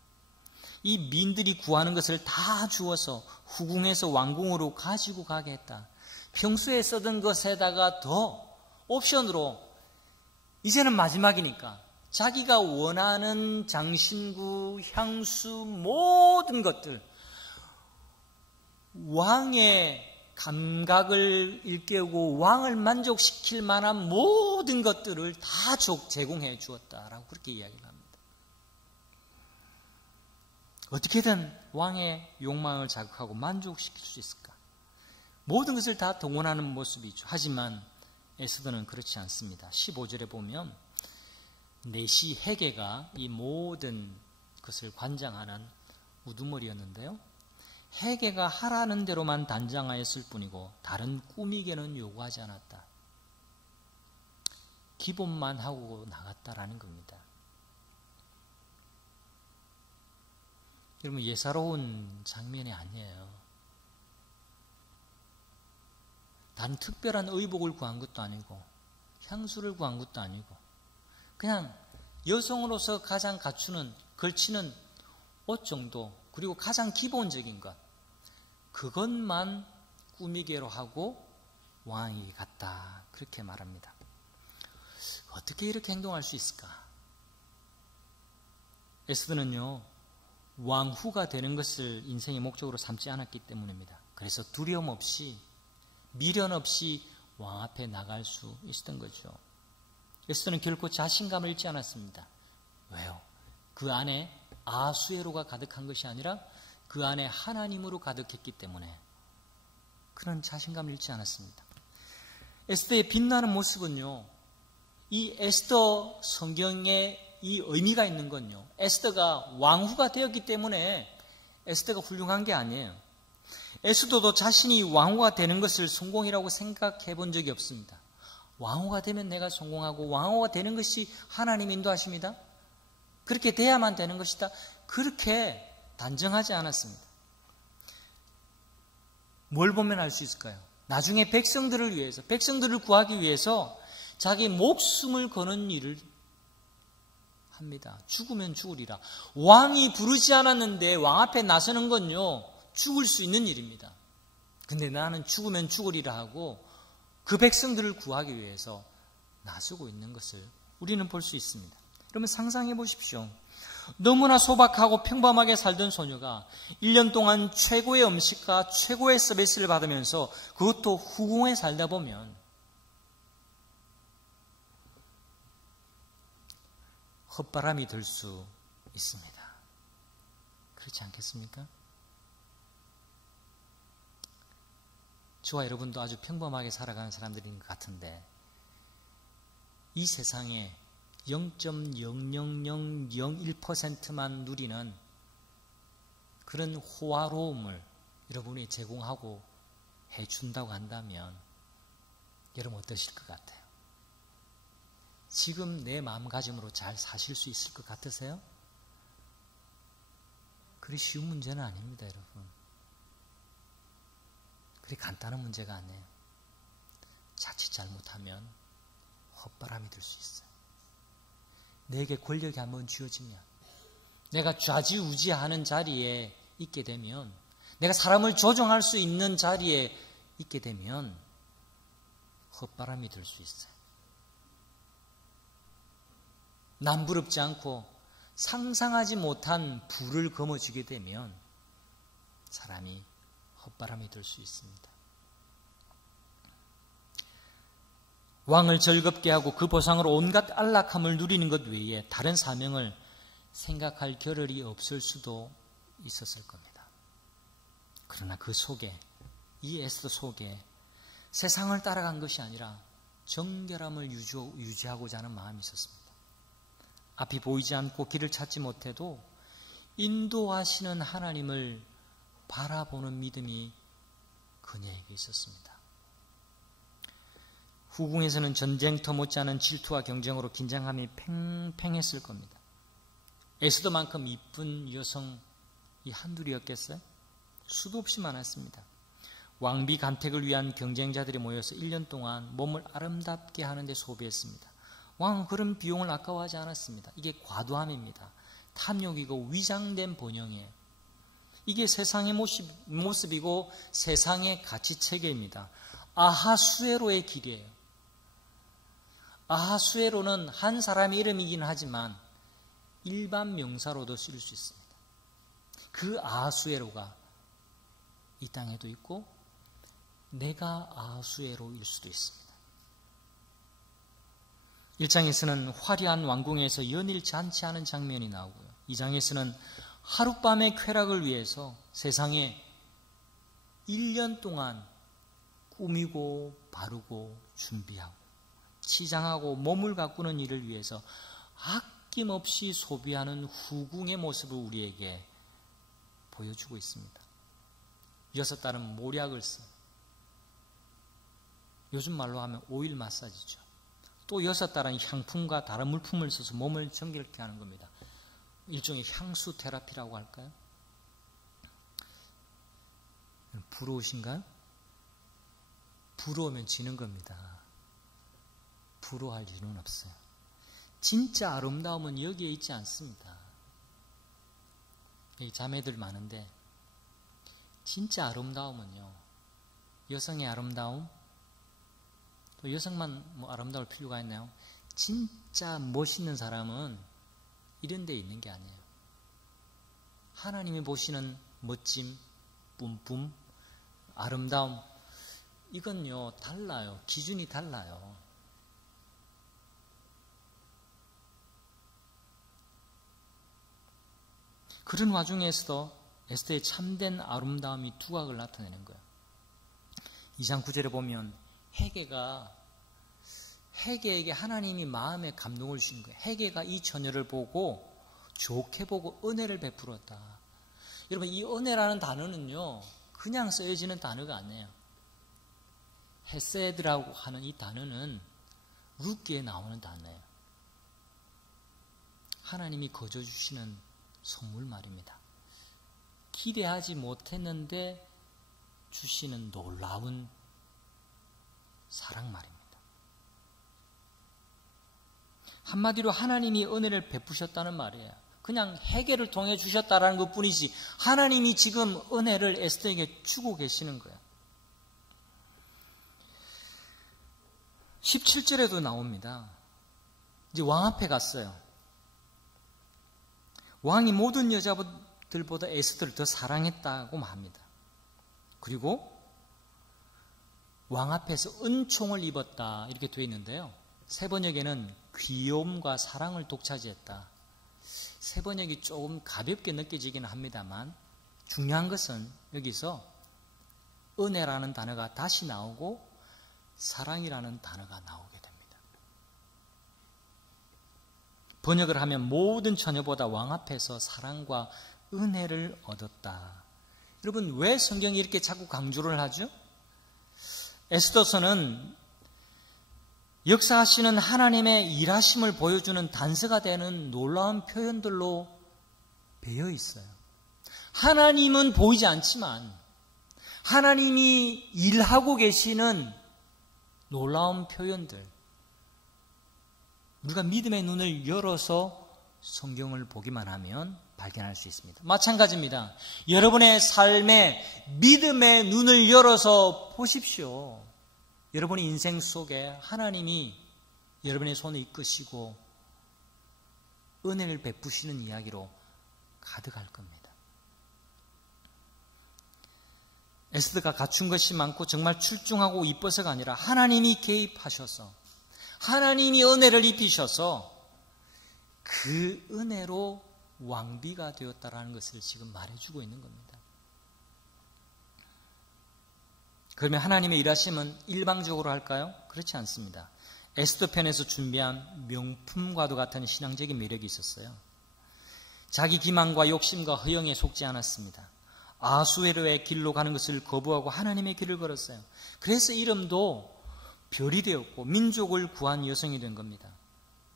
이 미인들이 구하는 것을 다 주어서 후궁에서 왕궁으로 가지고 가게 했다. 평소에 쓰던 것에다가 더 옵션으로 이제는 마지막이니까 자기가 원하는 장신구, 향수, 모든 것들, 왕의 감각을 일깨우고 왕을 만족시킬 만한 모든 것들을 다 제공해 주었다라고 그렇게 이야기를 합니다. 어떻게든 왕의 욕망을 자극하고 만족시킬 수 있을까? 모든 것을 다 동원하는 모습이 있죠. 하지만 에스더는 그렇지 않습니다. 15절에 보면 넷이 헤게가 이 모든 것을 관장하는 우두머리였는데요. 헤게가 하라는 대로만 단장하였을 뿐이고 다른 꾸미개는 요구하지 않았다. 기본만 하고 나갔다라는 겁니다. 여러분, 예사로운 장면이 아니에요. 단 특별한 의복을 구한 것도 아니고 향수를 구한 것도 아니고 그냥 여성으로서 가장 걸치는 옷 정도, 그리고 가장 기본적인 것, 그것만 꾸미개로 하고 왕에게 갔다, 그렇게 말합니다. 어떻게 이렇게 행동할 수 있을까? 에스더는요, 왕후가 되는 것을 인생의 목적으로 삼지 않았기 때문입니다. 그래서 두려움 없이, 미련 없이 왕 앞에 나갈 수 있었던 거죠. 에스더는 결코 자신감을 잃지 않았습니다. 왜요? 그 안에 아수에로가 가득한 것이 아니라 그 안에 하나님으로 가득했기 때문에 그런 자신감을 잃지 않았습니다. 에스더의 빛나는 모습은요, 이 에스더 성경에 이 의미가 있는 건요, 에스더가 왕후가 되었기 때문에 에스더가 훌륭한 게 아니에요. 에스더도 자신이 왕후가 되는 것을 성공이라고 생각해 본 적이 없습니다. 왕후가 되면 내가 성공하고 왕후가 되는 것이 하나님 인도하십니다. 그렇게 돼야만 되는 것이다, 그렇게 단정하지 않았습니다. 뭘 보면 알 수 있을까요? 나중에 백성들을 위해서, 백성들을 구하기 위해서 자기 목숨을 거는 일을 합니다. 죽으면 죽으리라. 왕이 부르지 않았는데 왕 앞에 나서는 건요, 죽을 수 있는 일입니다. 근데 나는 죽으면 죽으리라 하고 그 백성들을 구하기 위해서 나서고 있는 것을 우리는 볼 수 있습니다. 그러면 상상해 보십시오. 너무나 소박하고 평범하게 살던 소녀가 1년 동안 최고의 음식과 최고의 서비스를 받으면서 그것도 후궁에 살다 보면 헛바람이 들 수 있습니다. 그렇지 않겠습니까? 저와 여러분도 아주 평범하게 살아가는 사람들인 것 같은데 이 세상에 0.00001%만 누리는 그런 호화로움을 여러분이 제공하고 해준다고 한다면 여러분 어떠실 것 같아요? 지금 내 마음가짐으로 잘 사실 수 있을 것 같으세요? 그리 쉬운 문제는 아닙니다, 여러분. 그리 간단한 문제가 아니에요. 자칫 잘못하면 헛바람이 들 수 있어요. 내게 권력이 한번 쥐어지면, 내가 좌지우지하는 자리에 있게 되면, 내가 사람을 조종할 수 있는 자리에 있게 되면 헛바람이 들 수 있어요. 남부럽지 않고 상상하지 못한 불을 거머쥐게 되면 사람이 헛바람이 들 수 있습니다. 왕을 즐겁게 하고 그 보상으로 온갖 안락함을 누리는 것 외에 다른 사명을 생각할 겨를이 없을 수도 있었을 겁니다. 그러나 그 속에, 이 에스더 속에 세상을 따라간 것이 아니라 정결함을 유지하고자 하는 마음이 있었습니다. 앞이 보이지 않고 길을 찾지 못해도 인도하시는 하나님을 바라보는 믿음이 그녀에게 있었습니다. 후궁에서는 전쟁터 못지않은 질투와 경쟁으로 긴장감이 팽팽했을 겁니다. 에스더만큼 이쁜 여성이 한둘이었겠어요? 수도 없이 많았습니다. 왕비 간택을 위한 경쟁자들이 모여서 1년 동안 몸을 아름답게 하는 데 소비했습니다. 왕은 그런 비용을 아까워하지 않았습니다. 이게 과도함입니다. 탐욕이고 위장된 본영이에요. 이게 세상의 모습이고 세상의 가치체계입니다. 아하수에로의 길이에요. 아하수에로는 한 사람의 이름이긴 하지만 일반 명사로도 쓸 수 있습니다. 그 아하수에로가 이 땅에도 있고 내가 아하수에로일 수도 있습니다. 1장에서는 화려한 왕궁에서 연일 잔치하는 장면이 나오고요. 2장에서는 하룻밤의 쾌락을 위해서 세상에 1년 동안 꾸미고 바르고 준비하고 치장하고 몸을 가꾸는 일을 위해서 아낌없이 소비하는 후궁의 모습을 우리에게 보여주고 있습니다. 6달은 모략을 써. 요즘 말로 하면 오일 마사지죠. 또 여섯 달은 향품과 다른 물품을 써서 몸을 정결케 하는 겁니다. 일종의 향수 테라피라고 할까요? 부러우신가요? 부러우면 지는 겁니다. 부러워할 이유는 없어요. 진짜 아름다움은 여기에 있지 않습니다. 여기 자매들 많은데 진짜 아름다움은요, 여성의 아름다움, 또 여성만 뭐 아름다울 필요가 있나요? 진짜 멋있는 사람은 이런 데 있는 게 아니에요. 하나님이 보시는 멋짐, 뿜뿜, 아름다움, 이건요 달라요. 기준이 달라요. 그런 와중에서도 에스더의 참된 아름다움이 두각을 나타내는 거예요. 2장 9절에 보면 헤게에게 하나님이 마음에 감동을 주신 거예요. 헤게가 이 처녀를 보고 좋게 보고 은혜를 베풀었다. 여러분, 이 은혜라는 단어는요 그냥 쓰여지는 단어가 아니에요. 헤세드라고 하는 이 단어는 룻기에 나오는 단어예요. 하나님이 거저 주시는 선물 말입니다. 기대하지 못했는데 주시는 놀라운 사랑 말입니다. 한마디로 하나님이 은혜를 베푸셨다는 말이에요. 그냥 헤게를 통해 주셨다라는 것뿐이지 하나님이 지금 은혜를 에스더에게 주고 계시는 거예요. 17절에도 나옵니다. 이제 왕 앞에 갔어요. 왕이 모든 여자들보다 에스더를 더 사랑했다고 합니다. 그리고 왕 앞에서 은총을 입었다 이렇게 되어 있는데요. 세 번역에는 귀여움과 사랑을 독차지했다. 세 번역이 조금 가볍게 느껴지기는 합니다만 중요한 것은 여기서 은혜라는 단어가 다시 나오고 사랑이라는 단어가 나오게 됩니다. 번역을 하면 모든 처녀보다 왕 앞에서 사랑과 은혜를 얻었다. 여러분, 왜 성경이 이렇게 자꾸 강조를 하죠? 에스더서는 역사하시는 하나님의 일하심을 보여주는 단서가 되는 놀라운 표현들로 배어 있어요. 하나님은 보이지 않지만 하나님이 일하고 계시는 놀라운 표현들, 우리가 믿음의 눈을 열어서 성경을 보기만 하면 발견할 수 있습니다. 마찬가지입니다. 여러분의 삶에 믿음의 눈을 열어서 보십시오. 여러분의 인생 속에 하나님이 여러분의 손을 이끄시고 은혜를 베푸시는 이야기로 가득할 겁니다. 에스더가 갖춘 것이 많고 정말 출중하고 이뻐서가 아니라 하나님이 개입하셔서 하나님이 은혜를 입히셔서 그 은혜로 왕비가 되었다라는 것을 지금 말해주고 있는 겁니다. 그러면 하나님의 일하심은 일방적으로 할까요? 그렇지 않습니다. 에스더 편에서 준비한 명품과도 같은 신앙적인 매력이 있었어요. 자기 기만과 욕심과 허영에 속지 않았습니다. 아수에르의 길로 가는 것을 거부하고 하나님의 길을 걸었어요. 그래서 이름도 별이 되었고 민족을 구한 여성이 된 겁니다.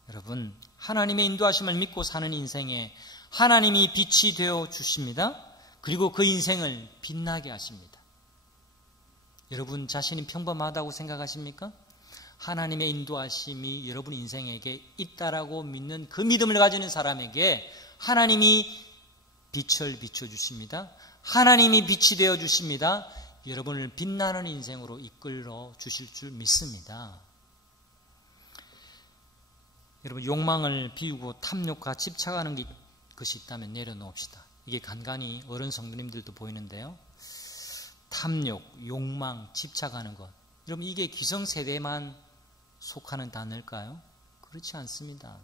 여러분, 하나님의 인도하심을 믿고 사는 인생에 하나님이 빛이 되어 주십니다. 그리고 그 인생을 빛나게 하십니다. 여러분 자신이 평범하다고 생각하십니까? 하나님의 인도하심이 여러분 인생에게 있다라고 믿는 그 믿음을 가지는 사람에게 하나님이 빛을 비춰주십니다. 하나님이 빛이 되어 주십니다. 여러분을 빛나는 인생으로 이끌어 주실 줄 믿습니다. 여러분, 욕망을 비우고 탐욕과 집착하는 것이 있다면 내려놓읍시다. 이게 간간히 어른 성도님들도 보이는데요. 탐욕, 욕망, 집착하는 것. 여러분, 이게 기성세대만 속하는 단어일까요? 그렇지 않습니다.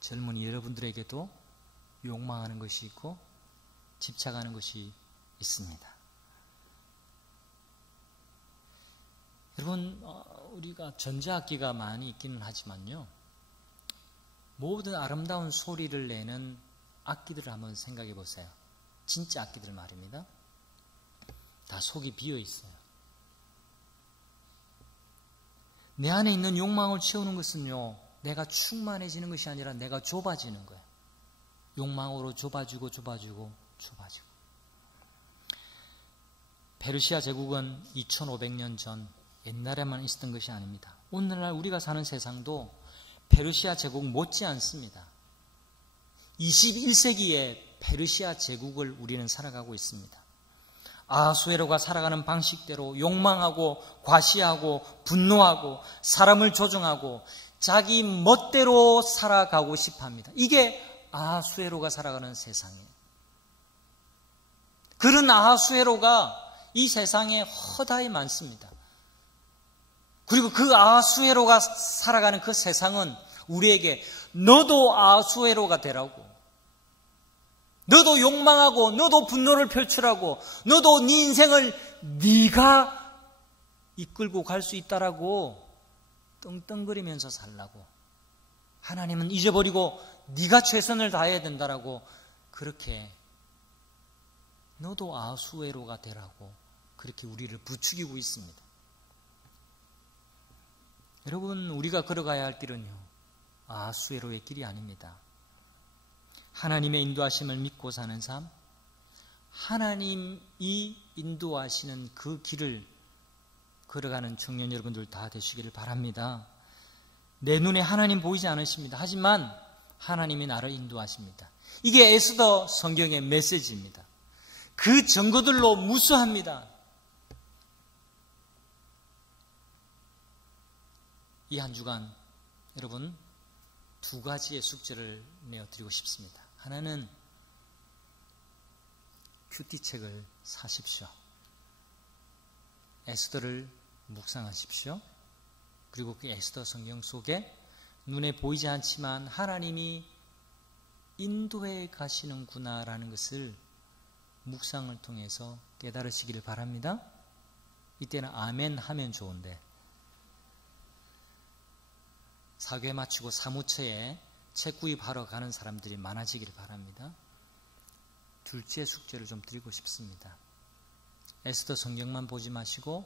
젊은이 여러분들에게도 욕망하는 것이 있고 집착하는 것이 있습니다. 여러분, 우리가 전자악기가 많이 있기는 하지만요, 모든 아름다운 소리를 내는 악기들을 한번 생각해 보세요. 진짜 악기들 말입니다. 다 속이 비어 있어요. 내 안에 있는 욕망을 채우는 것은요, 내가 충만해지는 것이 아니라 내가 좁아지는 거예요. 욕망으로 좁아지고. 페르시아 제국은 2500년 전 옛날에만 있었던 것이 아닙니다. 오늘날 우리가 사는 세상도 페르시아 제국 못지 않습니다. 21세기에 페르시아 제국을 우리는 살아가고 있습니다. 아하수에로가 살아가는 방식대로 욕망하고 과시하고 분노하고 사람을 조종하고 자기 멋대로 살아가고 싶어합니다. 이게 아하수에로가 살아가는 세상이에요. 그런 아하수에로가 이 세상에 허다히 많습니다. 그리고 그 아하수에로가 살아가는 그 세상은 우리에게 너도 아하수에로가 되라고, 너도 욕망하고 너도 분노를 표출하고 너도 네 인생을 네가 이끌고 갈 수 있다라고 떵떵거리면서 살라고, 하나님은 잊어버리고 네가 최선을 다해야 된다라고, 그렇게 너도 아하수에로가 되라고 그렇게 우리를 부추기고 있습니다. 여러분, 우리가 걸어가야 할 길은요, 아하수에로의 길이 아닙니다. 하나님의 인도하심을 믿고 사는 삶, 하나님이 인도하시는 그 길을 걸어가는 청년 여러분들 다 되시기를 바랍니다. 내 눈에 하나님 보이지 않으십니다. 하지만 하나님이 나를 인도하십니다. 이게 에스더 성경의 메시지입니다. 그 증거들로 무수합니다. 이 한 주간 여러분, 두 가지의 숙제를 내어드리고 싶습니다. 하나는 큐티책을 사십시오. 에스더를 묵상하십시오. 그리고 그 에스더 성경 속에 눈에 보이지 않지만 하나님이 인도해 가시는구나라는 것을 묵상을 통해서 깨달으시기를 바랍니다. 이때는 아멘 하면 좋은데, 사교회 마치고 사무처에 책 구입하러 가는 사람들이 많아지기를 바랍니다. 둘째 숙제를 좀 드리고 싶습니다. 에스더 성경만 보지 마시고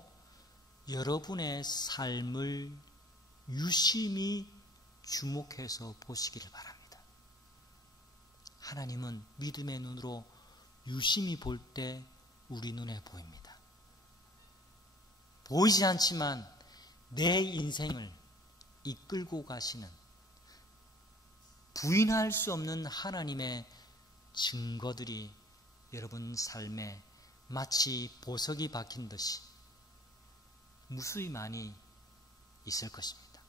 여러분의 삶을 유심히 주목해서 보시기를 바랍니다. 하나님은 믿음의 눈으로 유심히 볼 때 우리 눈에 보입니다. 보이지 않지만 내 인생을 이끌고 가시는, 부인할 수 없는 하나님의 증거들이 여러분 삶에 마치 보석이 박힌 듯이 무수히 많이 있을 것입니다.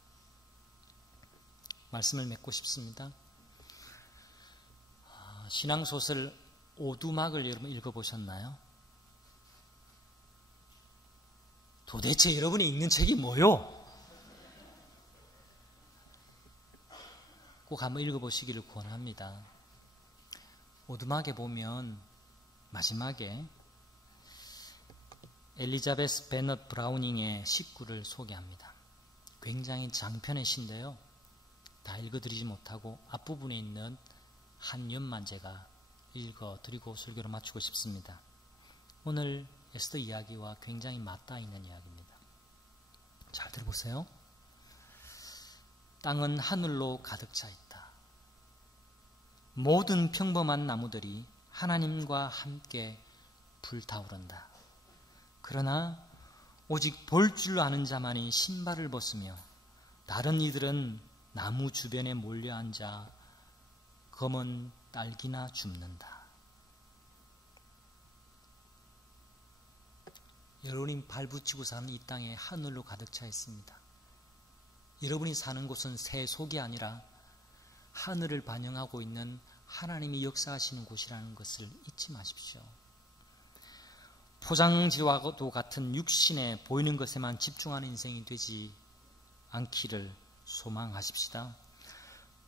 말씀을 맺고 싶습니다. 신앙소설 오두막을 여러분 읽어보셨나요? 도대체 여러분이 읽는 책이 뭐요? 꼭 한번 읽어보시기를 권합니다. 오두막에 보면 마지막에 엘리자베스 베넛 브라우닝의 식구를 소개합니다. 굉장히 장편의 시인데요, 다 읽어드리지 못하고 앞부분에 있는 한 연만 제가 읽어드리고 설교를 마치고 싶습니다. 오늘 에스더 이야기와 굉장히 맞닿아 있는 이야기입니다. 잘 들어보세요. 땅은 하늘로 가득 차 있다. 모든 평범한 나무들이 하나님과 함께 불타오른다. 그러나 오직 볼 줄 아는 자만이 신발을 벗으며 다른 이들은 나무 주변에 몰려 앉아 검은 딸기나 줍는다. 여러분이 발붙이고 사는 이 땅에 하늘로 가득 차 있습니다. 여러분이 사는 곳은 새 속이 아니라 하늘을 반영하고 있는 하나님이 역사하시는 곳이라는 것을 잊지 마십시오. 포장지와도 같은 육신에 보이는 것에만 집중하는 인생이 되지 않기를 소망하십시다.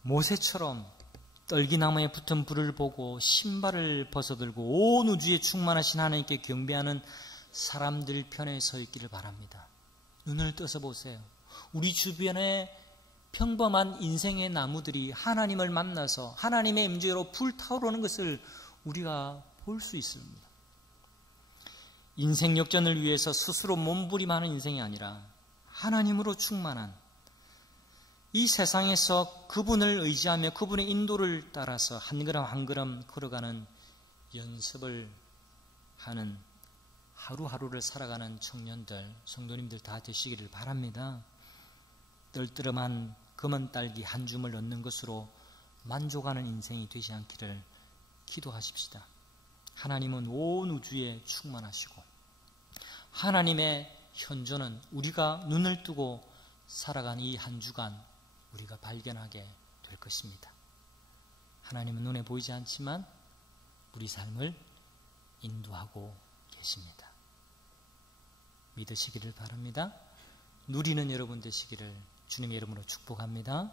모세처럼 떨기나무에 붙은 불을 보고 신발을 벗어들고 온 우주에 충만하신 하나님께 경배하는 사람들 편에 서 있기를 바랍니다. 눈을 떠서 보세요. 우리 주변에 평범한 인생의 나무들이 하나님을 만나서 하나님의 임재로 불타오르는 것을 우리가 볼 수 있습니다. 인생 역전을 위해서 스스로 몸부림하는 인생이 아니라 하나님으로 충만한 이 세상에서 그분을 의지하며 그분의 인도를 따라서 한 걸음 한 걸음 걸어가는 연습을 하는 하루하루를 살아가는 청년들, 성도님들 다 되시기를 바랍니다. 떨떠름한 검은 딸기 한 줌을 얻는 것으로 만족하는 인생이 되지 않기를 기도하십시다. 하나님은 온 우주에 충만하시고 하나님의 현존은 우리가 눈을 뜨고 살아간 이 한 주간 우리가 발견하게 될 것입니다. 하나님은 눈에 보이지 않지만 우리 삶을 인도하고 계십니다. 믿으시기를 바랍니다. 누리는 여러분 되시기를 주님의 이름으로 축복합니다.